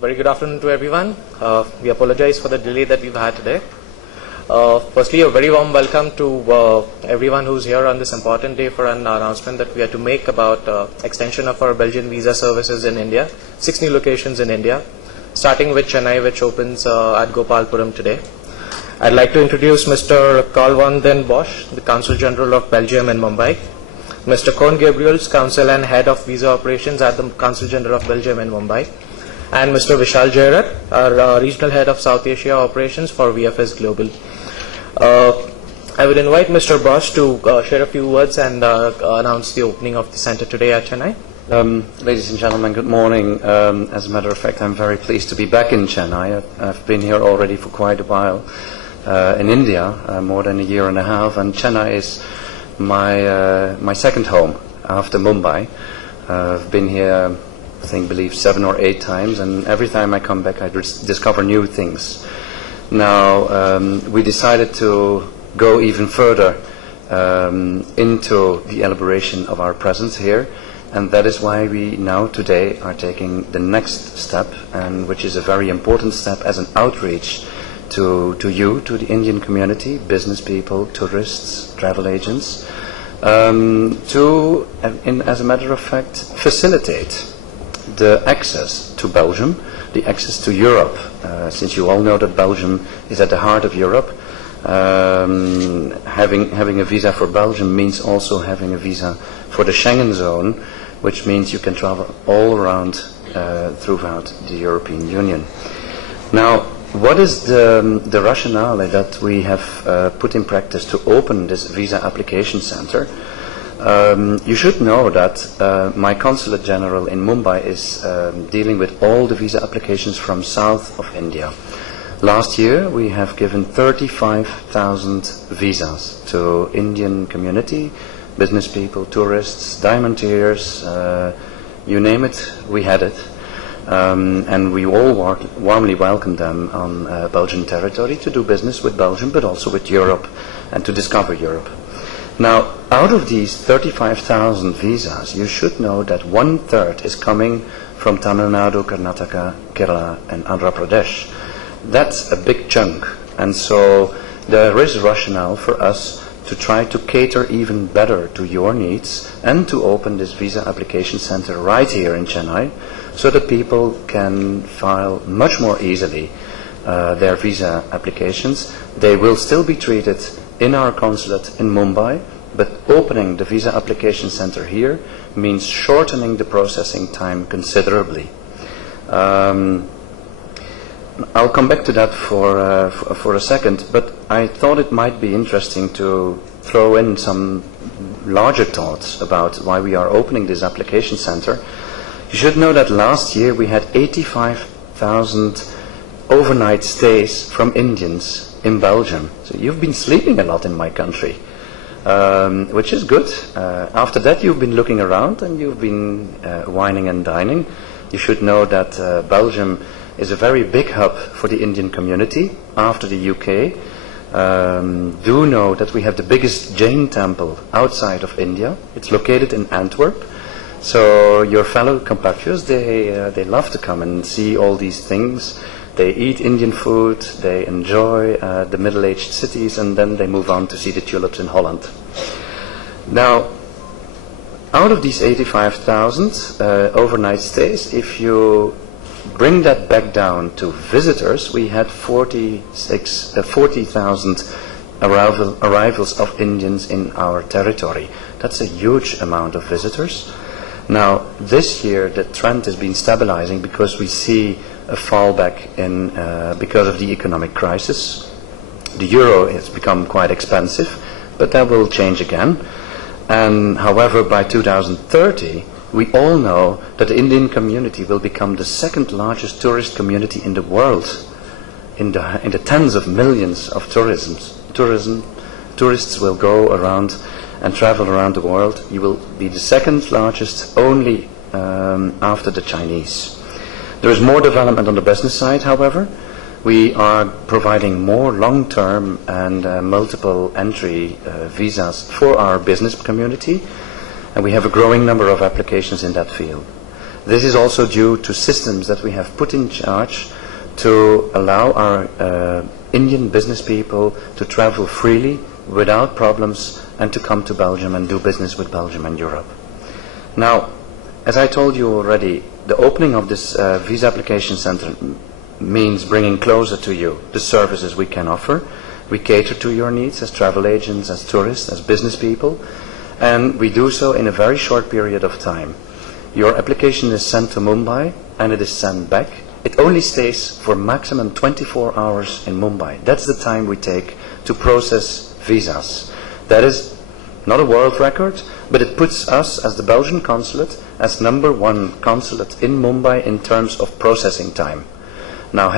Very good afternoon to everyone. We apologize for the delay that we've had today. Firstly, a very warm welcome to everyone who's here on this important day for an announcement that we are to make about extension of our Belgian visa services in India, 6 new locations in India, starting with Chennai, which opens at Gopalpuram today. I'd like to introduce Mr. Carl van den Bosch, the Consul General of Belgium in Mumbai, Mr. Koen Gabriels, Counsel and Head of Visa Operations at the Consul General of Belgium in Mumbai, and Mr. Vishal Jairat, our Regional Head of South Asia Operations for VFS Global. I would invite Mr. Bosch to share a few words and announce the opening of the center today at Chennai. Ladies and gentlemen, good morning. As a matter of fact, I'm very pleased to be back in Chennai. I've been here already for quite a while in India, more than a year and a half, and Chennai is my second home after Mumbai. I've been here, I believe 7 or 8 times, and every time I come back I discover new things. Now we decided to go even further into the elaboration of our presence here, and that is why we now today are taking the next step, and which is a very important step as an outreach to you, to the Indian community, business people, tourists, travel agents, as a matter of fact, facilitate the access to Belgium, the access to Europe, since you all know that Belgium is at the heart of Europe. Having a visa for Belgium means also having a visa for the Schengen zone, which means you can travel all around throughout the European Union. Now, what is the rationale that we have put in practice to open this visa application center? You should know that my Consulate General in Mumbai is dealing with all the visa applications from south of India. Last year we have given 35,000 visas to Indian community, business people, tourists, diamanteers, you name it, we had it. And we all warmly welcome them on Belgian territory to do business with Belgium, but also with Europe and to discover Europe. Now, out of these 35,000 visas, you should know that 1/3 is coming from Tamil Nadu, Karnataka, Kerala, and Andhra Pradesh. That's a big chunk, and so there is rationale for us to try to cater even better to your needs and to open this visa application center right here in Chennai, so that people can file much more easily their visa applications. They will still be treated in our consulate in Mumbai, but opening the visa application center here means shortening the processing time considerably. I'll come back to that for a second, but I thought it might be interesting to throw in some larger thoughts about why we are opening this application center. You should know that last year we had 85,000 overnight stays from Indians in Belgium. So you've been sleeping a lot in my country, which is good. After that you've been looking around and you've been wining and dining. You should know that Belgium is a very big hub for the Indian community after the UK. Do know that we have the biggest Jain temple outside of India. It's located in Antwerp. So your fellow compatriots, they love to come and see all these things. They eat Indian food, they enjoy the middle-aged cities, and then they move on to see the tulips in Holland. Now, out of these 85,000 overnight stays, if you bring that back down to visitors, we had 40,000 arrivals of Indians in our territory. That's a huge amount of visitors. Now, this year the trend has been stabilizing because we see a fallback in because of the economic crisis. The euro has become quite expensive, but that will change again. And however, by 2030, we all know that the Indian community will become the second largest tourist community in the world. In the tens of millions of tourists will go around and travel around the world. You will be the second largest, only after the Chinese. There is more development on the business side, however. We are providing more long-term and multiple entry visas for our business community, and we have a growing number of applications in that field. This is also due to systems that we have put in charge to allow our Indian business people to travel freely without problems and to come to Belgium and do business with Belgium and Europe. Now, as I told you already, the opening of this visa application center means bringing closer to you the services we can offer. We cater to your needs as travel agents, as tourists, as business people, and we do so in a very short period of time. Your application is sent to Mumbai and it is sent back. It only stays for maximum 24 hours in Mumbai. That's the time we take to process visas. That is not a world record, but it puts us as the Belgian consulate as #1 consulate in Mumbai in terms of processing time. Now,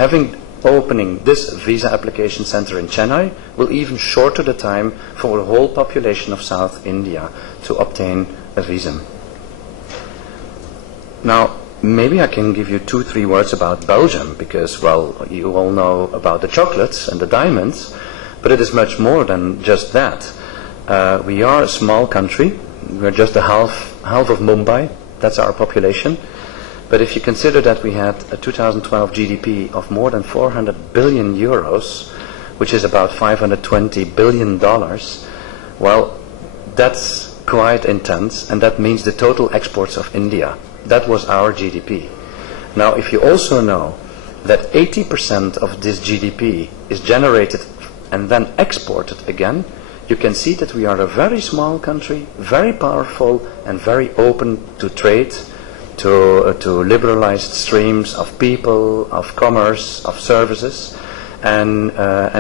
opening this visa application center in Chennai will even shorter the time for the whole population of South India to obtain a visa. Now, maybe I can give you 2-3 words about Belgium, because, well, you all know about the chocolates and the diamonds, but it is much more than just that. We are a small country. We're just the half of Mumbai. That's our population. But if you consider that we had a 2012 GDP of more than 400 billion euros, which is about $520 billion, well, that's quite intense, and that means the total exports of India. That was our GDP. Now, if you also know that 80% of this GDP is generated and then exported again, you can see that we are a very small country, very powerful and very open to trade, to liberalized streams of people, of commerce, of services, and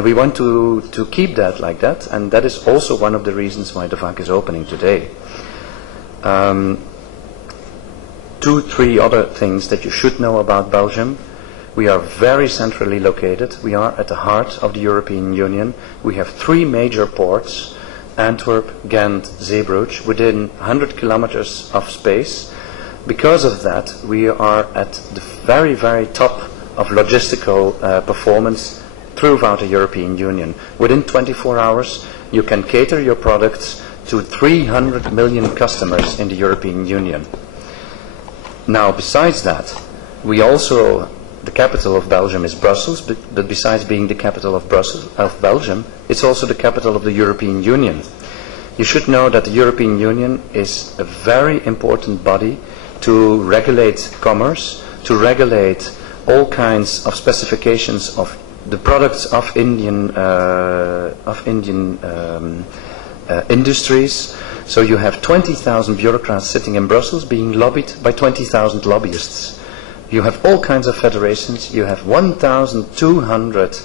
we want to keep that like that, and that is also one of the reasons why the VAC is opening today. 2-3 other things that you should know about Belgium. We are very centrally located. We are at the heart of the European Union. We have 3 major ports, Antwerp, Ghent, Zeebrugge, within 100 kilometers of space. Because of that, we are at the very, very top of logistical performance throughout the European Union. Within 24 hours, you can cater your products to 300 million customers in the European Union. Now, besides that, we also, the capital of Belgium is Brussels, but besides being the capital of Belgium, it's also the capital of the European Union. You should know that the European Union is a very important body to regulate commerce, to regulate all kinds of specifications of the products of Indian industries. So you have 20,000 bureaucrats sitting in Brussels being lobbied by 20,000 lobbyists. You have all kinds of federations. You have 1,200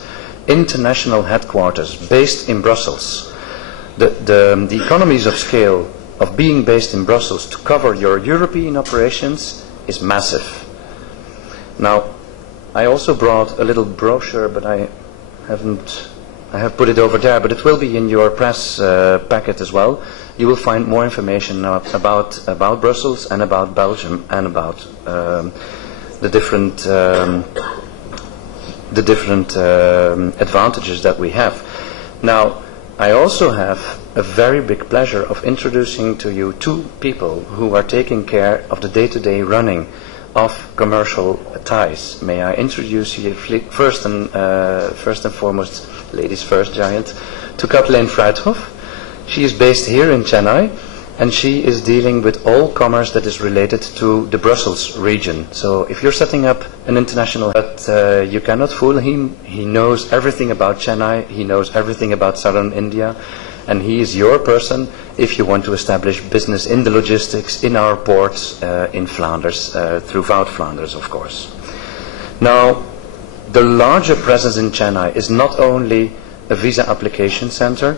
international headquarters based in Brussels. The economies of scale of being based in Brussels to cover your European operations is massive. Now, I also brought a little brochure, but I have put it over there, but it will be in your press packet as well. You will find more information about Brussels and about Belgium and about the different advantages that we have. Now, I also have a very big pleasure of introducing to you 2 people who are taking care of the day-to-day running of commercial ties. May I introduce you first and foremost, ladies first, giant, to Kathleen Fruithof. She is based here in Chennai, and she is dealing with all commerce that is related to the Brussels region. So if you're setting up an international, but you cannot fool him. He knows everything about Chennai, he knows everything about southern India, and he is your person if you want to establish business in the logistics, in our ports, in Flanders, throughout Flanders, of course. Now, the larger presence in Chennai is not only a visa application center.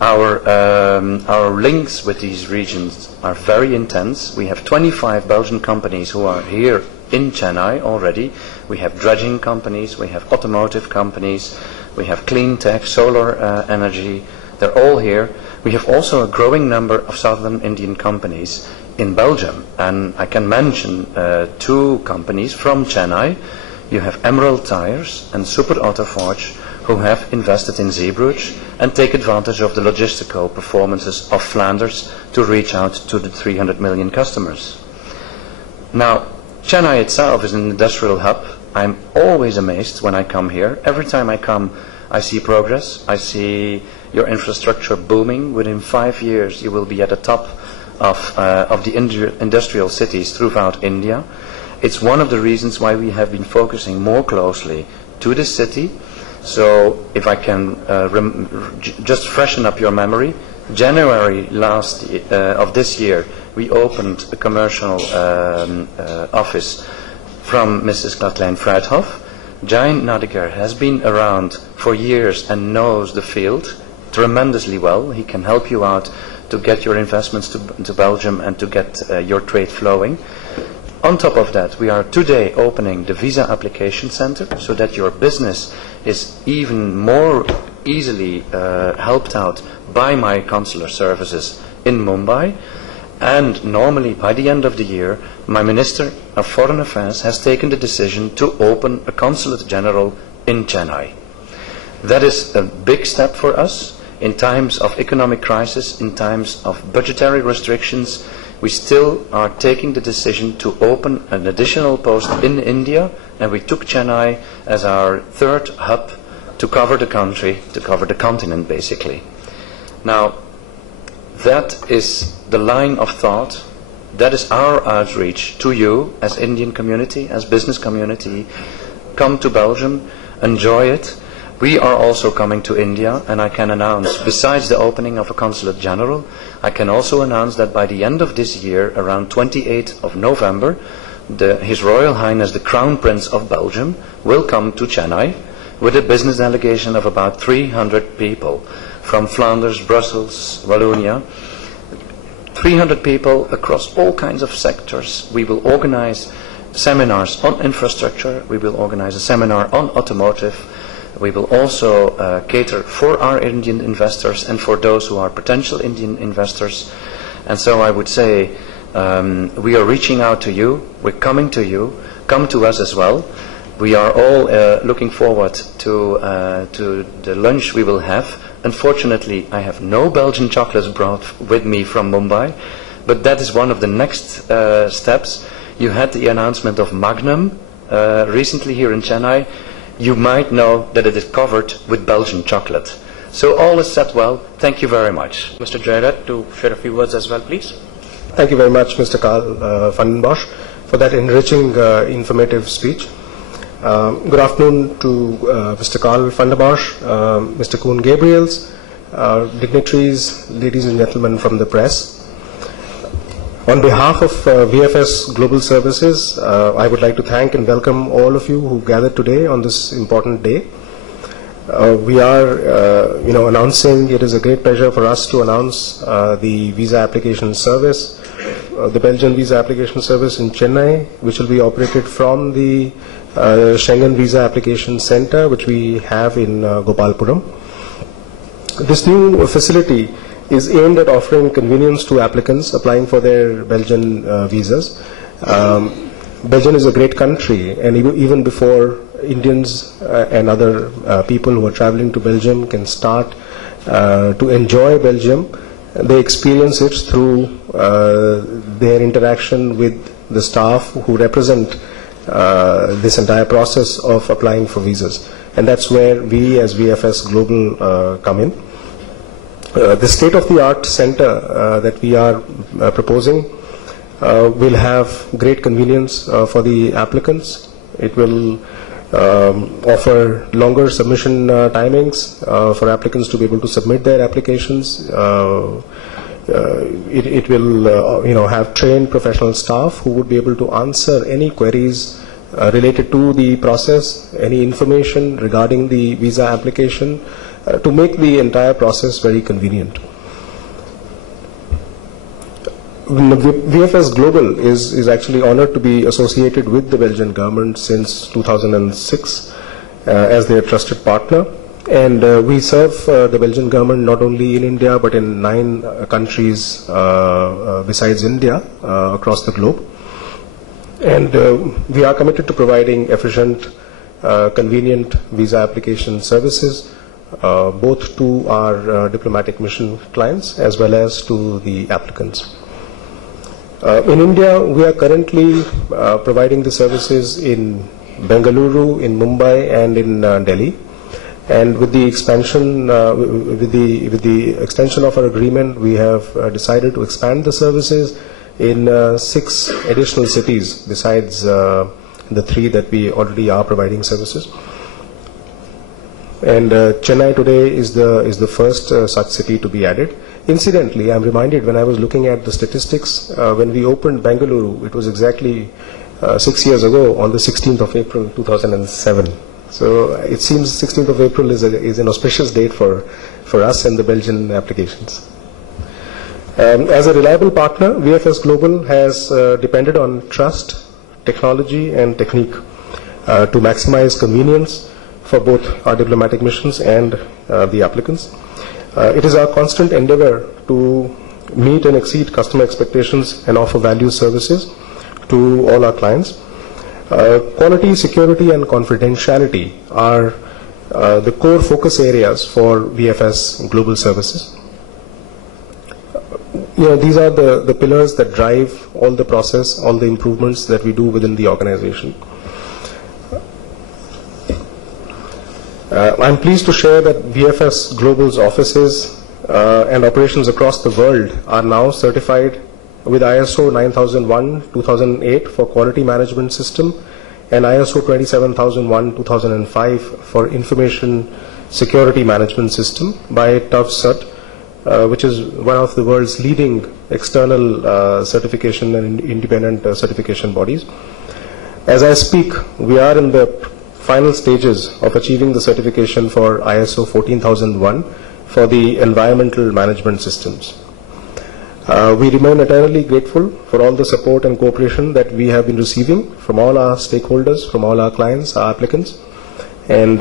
Our links with these regions are very intense. We have 25 Belgian companies who are here in Chennai already. We have dredging companies, we have automotive companies, we have clean tech, solar energy. They're all here. We have also a growing number of southern Indian companies in Belgium. And I can mention 2 companies from Chennai. You have Emerald Tires and Super Autoforge, who have invested in Zeebrugge and take advantage of the logistical performances of Flanders to reach out to the 300 million customers. Now, Chennai itself is an industrial hub. I'm always amazed when I come here. Every time I come, I see progress. I see your infrastructure booming. Within 5 years, you will be at the top of the industrial cities throughout India. It's one of the reasons why we have been focusing more closely to this city. So if I can just freshen up your memory, January of this year, we opened a commercial office from Mrs. Kathleen Fruithof. Jain Nadiger has been around for years and knows the field tremendously well. He can help you out to get your investments to Belgium and to get your trade flowing. On top of that, we are today opening the Visa Application Center so that your business is even more easily helped out by my consular services in Mumbai. And normally, by the end of the year, my Minister of Foreign Affairs has taken the decision to open a Consulate General in Chennai. That is a big step for us. In times of economic crisis, in times of budgetary restrictions, we still are taking the decision to open an additional post in India, and we took Chennai as our third hub to cover the country, to cover the continent, basically. Now, that is the line of thought. That is our outreach to you as Indian community, as business community. Come to Belgium, enjoy it. We are also coming to India, and I can announce, besides the opening of a Consulate General, I can also announce that by the end of this year, around 28th of November, His Royal Highness the Crown Prince of Belgium will come to Chennai with a business delegation of about 300 people from Flanders, Brussels, Wallonia. 300 people across all kinds of sectors. We will organize seminars on infrastructure. We will organize a seminar on automotive. We will also cater for our Indian investors and for those who are potential Indian investors. And so I would say we are reaching out to you. We're coming to you. Come to us as well. We are all looking forward to the lunch we will have. Unfortunately, I have no Belgian chocolates brought with me from Mumbai, but that is one of the next steps. You had the announcement of Magnum recently here in Chennai. You might know that it is covered with Belgian chocolate. So all is set well. Thank you very much. Mr. Jairat, to share a few words as well, please. Thank you very much, Mr. Karl van den Bosch, for that enriching, informative speech. Good afternoon to Mr. Karl van den Bosch, Mr. Koen Gabriels, dignitaries, ladies and gentlemen from the press. On behalf of VFS Global Services, I would like to thank and welcome all of you who gathered today on this important day. We are, announcing, it is a great pleasure for us to announce the visa application service, the Belgian visa application service in Chennai, which will be operated from the Schengen Visa Application Center, which we have in Gopalpuram. This new facility is aimed at offering convenience to applicants applying for their Belgian visas. Belgium is a great country, and even before Indians and other people who are traveling to Belgium can start to enjoy Belgium, they experience it through their interaction with the staff who represent this entire process of applying for visas. And that's where we as VFS Global come in. The state-of-the-art center that we are proposing will have great convenience for the applicants. It will offer longer submission timings for applicants to be able to submit their applications. It will have trained professional staff who would be able to answer any queries related to the process, any information regarding the visa application, to make the entire process very convenient. VFS Global is actually honored to be associated with the Belgian government since 2006 as their trusted partner. And we serve the Belgian government not only in India but in 9 countries besides India across the globe. And we are committed to providing efficient, convenient visa application services both to our diplomatic mission clients as well as to the applicants. In India, we are currently providing the services in Bengaluru, in Mumbai, and in Delhi. And with the expansion, with the extension of our agreement, we have decided to expand the services in 6 additional cities besides the 3 that we already are providing services. And Chennai today is the first such city to be added. Incidentally, I'm reminded when I was looking at the statistics, when we opened Bengaluru, it was exactly 6 years ago on the 16th of April 2007. So it seems 16th of April is an auspicious date for us and the Belgian applications. As a reliable partner, VFS Global has depended on trust, technology and technique to maximize convenience for both our diplomatic missions and the applicants. It is our constant endeavor to meet and exceed customer expectations and offer value services to all our clients. Quality, security and confidentiality are the core focus areas for VFS Global Services. These are the pillars that drive all the process, all the improvements that we do within the organization. I'm pleased to share that VFS Global's offices and operations across the world are now certified with ISO 9001-2008 for quality management system and ISO 27001-2005 for information security management system by TUVCERT, which is one of the world's leading external certification and independent certification bodies. As I speak, we are in the final stages of achieving the certification for ISO 14001 for the environmental management systems. We remain eternally grateful for all the support and cooperation that we have been receiving from all our stakeholders, from all our clients, our applicants, and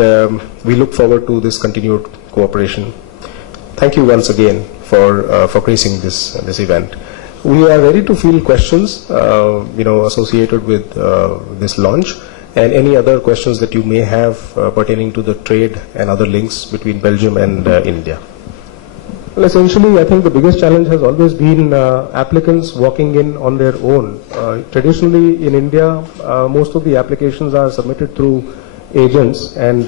we look forward to this continued cooperation. Thank you once again for gracing this event. We are ready to field questions, associated with this launch, and any other questions that you may have pertaining to the trade and other links between Belgium and India. Well, essentially, I think the biggest challenge has always been applicants walking in on their own. Traditionally, in India, most of the applications are submitted through agents and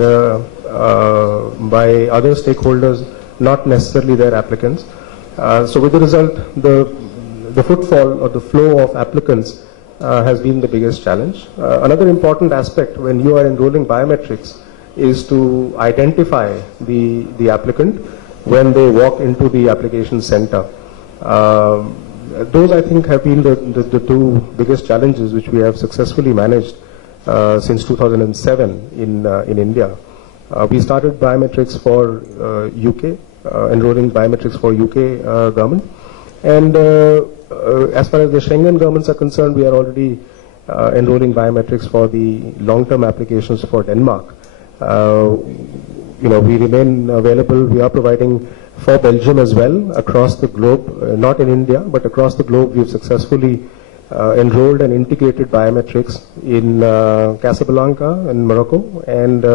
by other stakeholders, not necessarily their applicants. So with the result, the footfall or the flow of applicants has been the biggest challenge. Another important aspect when you are enrolling biometrics is to identify the applicant when they walk into the application center. Those I think have been the 2 biggest challenges which we have successfully managed since 2007 in India. We started biometrics for UK, enrolling biometrics for UK government, and as far as the Schengen governments are concerned, we are already enrolling biometrics for the long-term applications for Denmark. We remain available. We are providing for Belgium as well across the globe, not in India, but across the globe. We have successfully enrolled and integrated biometrics in Casablanca in Morocco and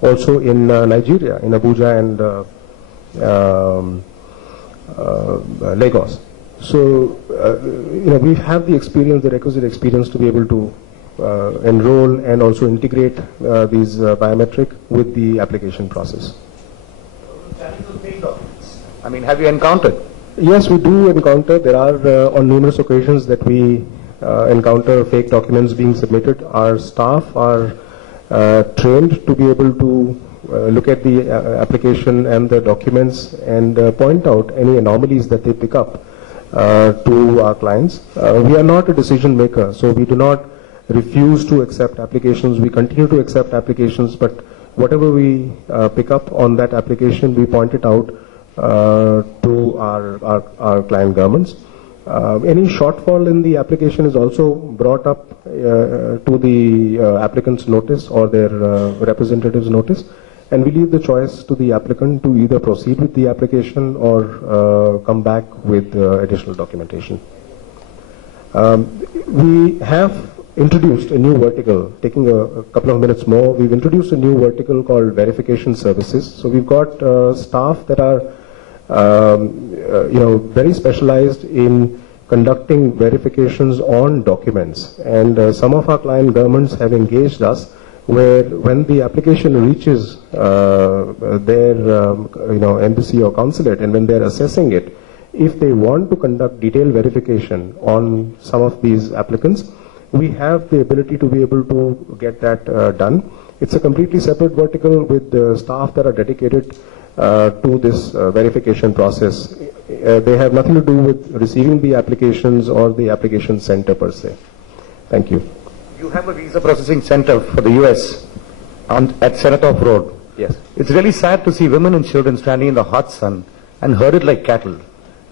also in Nigeria, in Abuja and Lagos. So, we have the experience, the requisite experience to be able to enroll and also integrate these biometric with the application process. I mean, have you encountered? Yes, we do encounter. There are on numerous occasions that we encounter fake documents being submitted. Our staff are trained to be able to look at the application and the documents and point out any anomalies that they pick up to our clients. We are not a decision maker, so we do not refuse to accept applications. We continue to accept applications, but whatever we pick up on that application, we point it out to our client governments. Any shortfall in the application is also brought up to the applicant's notice or their representative's notice, and we leave the choice to the applicant to either proceed with the application or come back with additional documentation. We have introduced a new vertical, taking a couple of minutes more. We've introduced a new vertical called verification services. So we've got staff that are very specialized in conducting verifications on documents. And some of our client governments have engaged us where when the application reaches their embassy or consulate, and when they're assessing it, if they want to conduct detailed verification on some of these applicants, we have the ability to be able to get that done. It's a completely separate vertical with staff that are dedicated to this verification process. They have nothing to do with receiving the applications or the application center per se. Thank you. You have a visa processing center for the US at Senatov Road. Yes. It's really sad to see women and children standing in the hot sun and herded like cattle.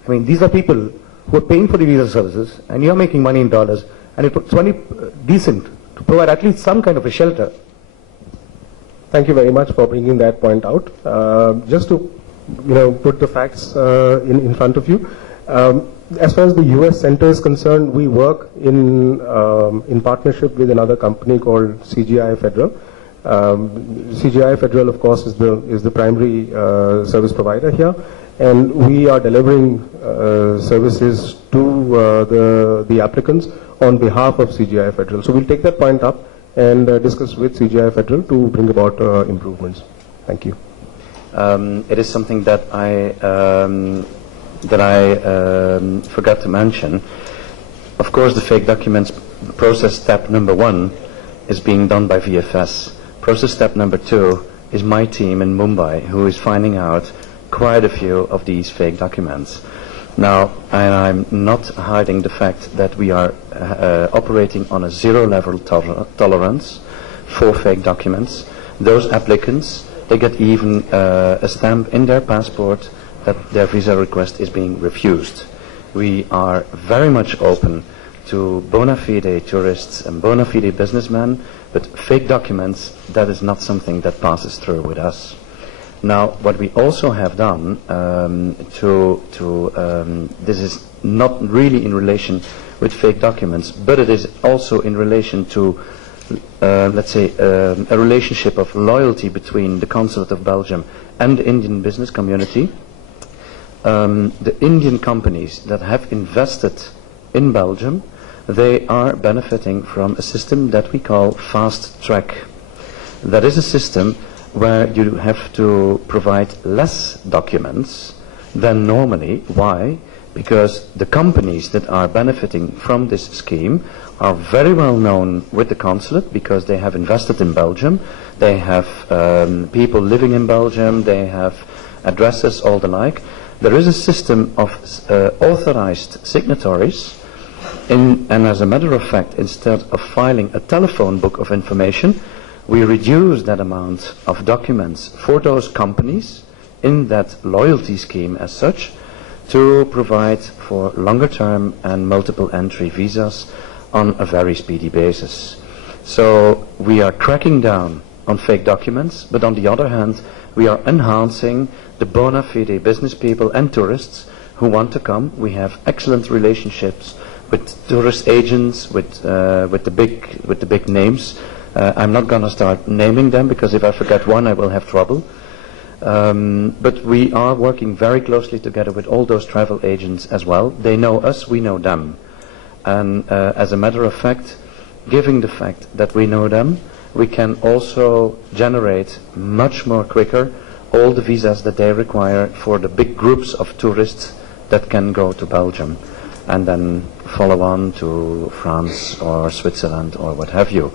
I mean, these are people who are paying for the visa services, and you're making money in dollars, and it's only decent to provide at least some kind of a shelter. Thank you very much for bringing that point out. Just to put the facts in front of you. As far as the US center is concerned, we work in partnership with another company called CGI Federal. CGI Federal, of course, is the primary service provider here, and we are delivering services to the applicants on behalf of CGI Federal. So we'll take that point up and discuss with CGI Federal to bring about improvements. Thank you. It is something that I forgot to mention. Of course, the fake documents process step number 1 is being done by VFS. Process step number 2 is my team in Mumbai, who is finding out quite a few of these fake documents. Now, and I'm not hiding the fact that we are operating on a zero-level tolerance for fake documents. Those applicants, they get even a stamp in their passport that their visa request is being refused. We are very much open to bona fide tourists and bona fide businessmen, but fake documents, that is not something that passes through with us. Now, what we also have done this is not really in relation with fake documents, but it is also in relation to, let's say, a relationship of loyalty between the Consulate of Belgium and the Indian business community. The Indian companies that have invested in Belgium, they are benefiting from a system that we call fast track. That is a system where you have to provide less documents than normally. Why? Because the companies that are benefiting from this scheme are very well known with the consulate because they have invested in Belgium, they have people living in Belgium, they have addresses, all the like. There is a system of authorized signatories, and as a matter of fact, instead of filing a telephone book of information, we reduce that amount of documents for those companies in that loyalty scheme as such to provide for longer term and multiple entry visas on a very speedy basis. So we are cracking down on fake documents, but on the other hand, we are enhancing the bona fide business people and tourists who want to come. We have excellent relationships with tourist agents, with the big names. I'm not going to start naming them because if I forget one, I will have trouble. But we are working very closely together with all those travel agents as well. They know us, we know them. And as a matter of fact, given the fact that we know them, we can also generate much more quicker all the visas that they require for the big groups of tourists that can go to Belgium and then follow on to France or Switzerland or what have you.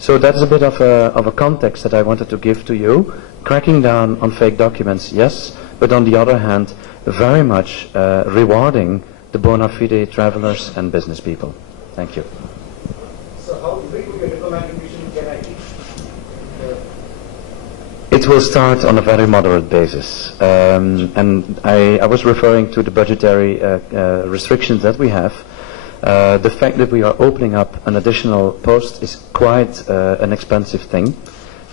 So that's a bit of a context that I wanted to give to you. Cracking down on fake documents, yes, but on the other hand, very much rewarding the bona fide travelers and business people. Thank you. So how big will your diplomatic mission can I keep? It will start on a very moderate basis. And I was referring to the budgetary restrictions that we have. The fact that we are opening up an additional post is quite an expensive thing,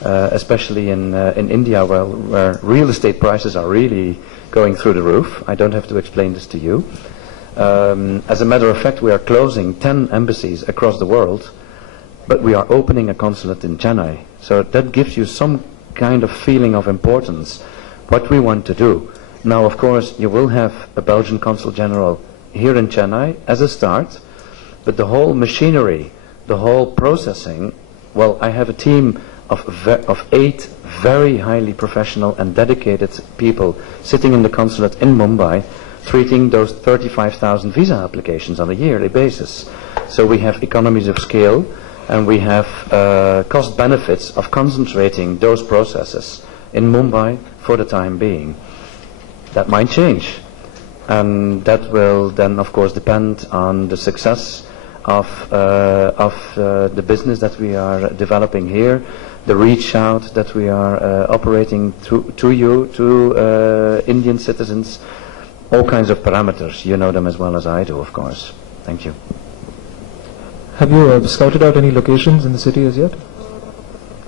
especially in India where real estate prices are really going through the roof. I don't have to explain this to you. As a matter of fact, we are closing 10 embassies across the world, but we are opening a consulate in Chennai. So that gives you some kind of feeling of importance, what we want to do. Now, of course, you will have a Belgian Consul General here in Chennai as a start, but the whole machinery, the whole processing, well, I have a team of 8 very highly professional and dedicated people sitting in the consulate in Mumbai, treating those 35,000 visa applications on a yearly basis. So we have economies of scale, and we have cost benefits of concentrating those processes in Mumbai for the time being. That might change, and that will then of course depend on the success of the business that we are developing here, the reach out that we are operating to Indian citizens, all kinds of parameters. You know them as well as I do, of course. Thank you. Have you scouted out any locations in the city as yet?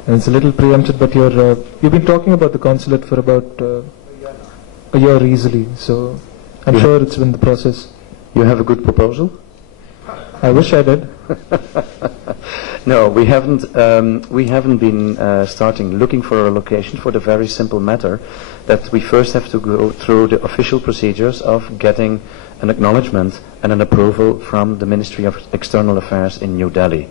And it's a little preempted, but you've been talking about the consulate for about a year easily, so I'm sure it's in the process. You have a good proposal? I wish I did. No, we haven't been starting looking for a location for the very simple matter that we first have to go through the official procedures of getting an acknowledgement and an approval from the Ministry of External Affairs in New Delhi.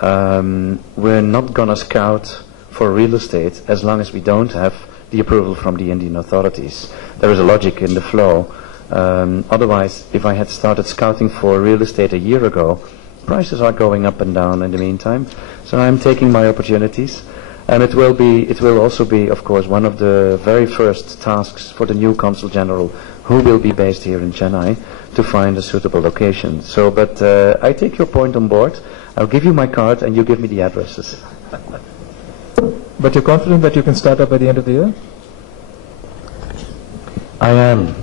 We're not going to scout for real estate as long as we don't have the approval from the Indian authorities. There is a logic in the flow. Otherwise, if I had started scouting for real estate a year ago, prices are going up and down in the meantime. So I'm taking my opportunities, and it will also be, of course, one of the very first tasks for the new Consul General, who will be based here in Chennai, to find a suitable location. So, but I take your point on board. I'll give you my card, and you give me the addresses. But you're confident that you can start up by the end of the year? I am.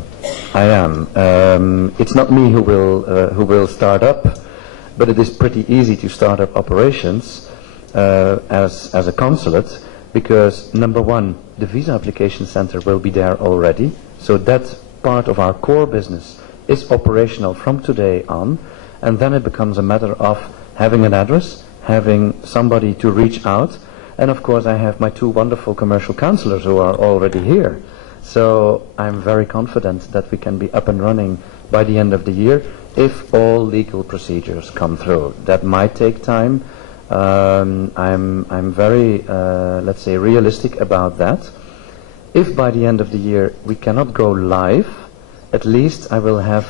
It's not me who will start up, but it is pretty easy to start up operations as a consulate, because number one, the visa application center will be there already, so that part of our core business is operational from today on, and then it becomes a matter of having an address, having somebody to reach out, and of course I have my 2 wonderful commercial counselors who are already here. So I'm very confident that we can be up and running by the end of the year if all legal procedures come through. That might take time. I'm very, let's say, realistic about that. If by the end of the year we cannot go live, at least I will have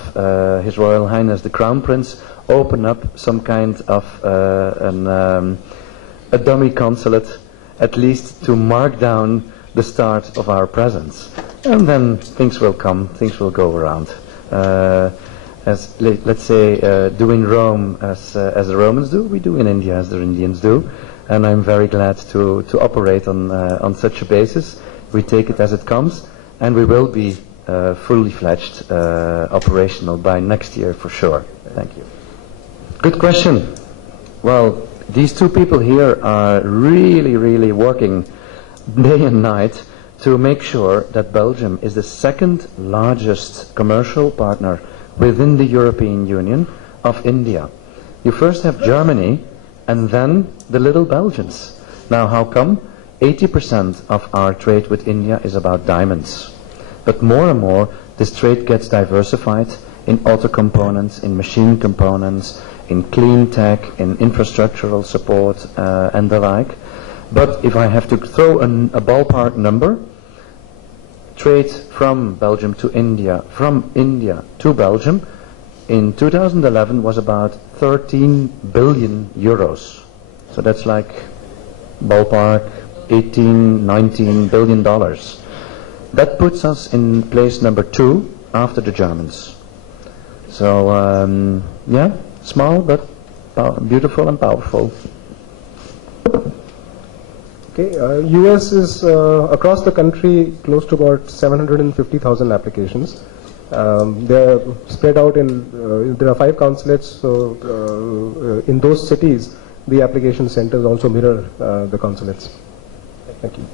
His Royal Highness the Crown Prince open up some kind of a dummy consulate, at least to mark down the start of our presence. And then things will come, things will go around. As let's say, do in Rome as the Romans do, we do in India as the Indians do. And I'm very glad to operate on such a basis. We take it as it comes, and we will be fully fledged operational by next year for sure. Thank you. Good question. Well, these 2 people here are really working day and night to make sure that Belgium is the 2nd largest commercial partner within the European Union of India. You first have Germany and then the little Belgians. Now how come? 80% of our trade with India is about diamonds. But more and more this trade gets diversified in auto components, in machine components, in clean tech, in infrastructural support and the like. But if I have to throw a ballpark number, trade from Belgium to India, from India to Belgium, in 2011 was about 13 billion euros. So that's like ballpark 18, 19 billion dollars. That puts us in place number 2 after the Germans. So yeah, small but beautiful and powerful. Okay, US is across the country close to about 750,000 applications. They're spread out in, there are 5 consulates, so in those cities, the application centers also mirror the consulates. Thank you.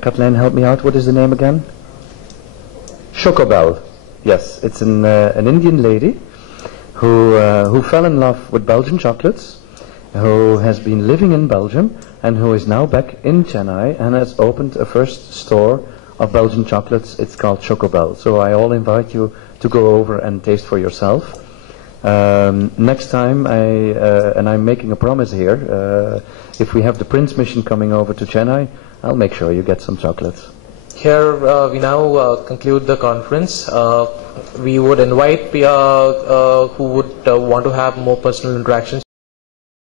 Kathleen, help me out. What is the name again? Chocobel. Yes, it's an Indian lady who fell in love with Belgian chocolates, who has been living in Belgium, and who is now back in Chennai and has opened a first store of Belgian chocolates. It's called Chocobel. So I all invite you to go over and taste for yourself. Next time, and I'm making a promise here, if we have the Prince mission coming over to Chennai, I'll make sure you get some chocolates. Here we now conclude the conference. We would invite who would want to have more personal interactions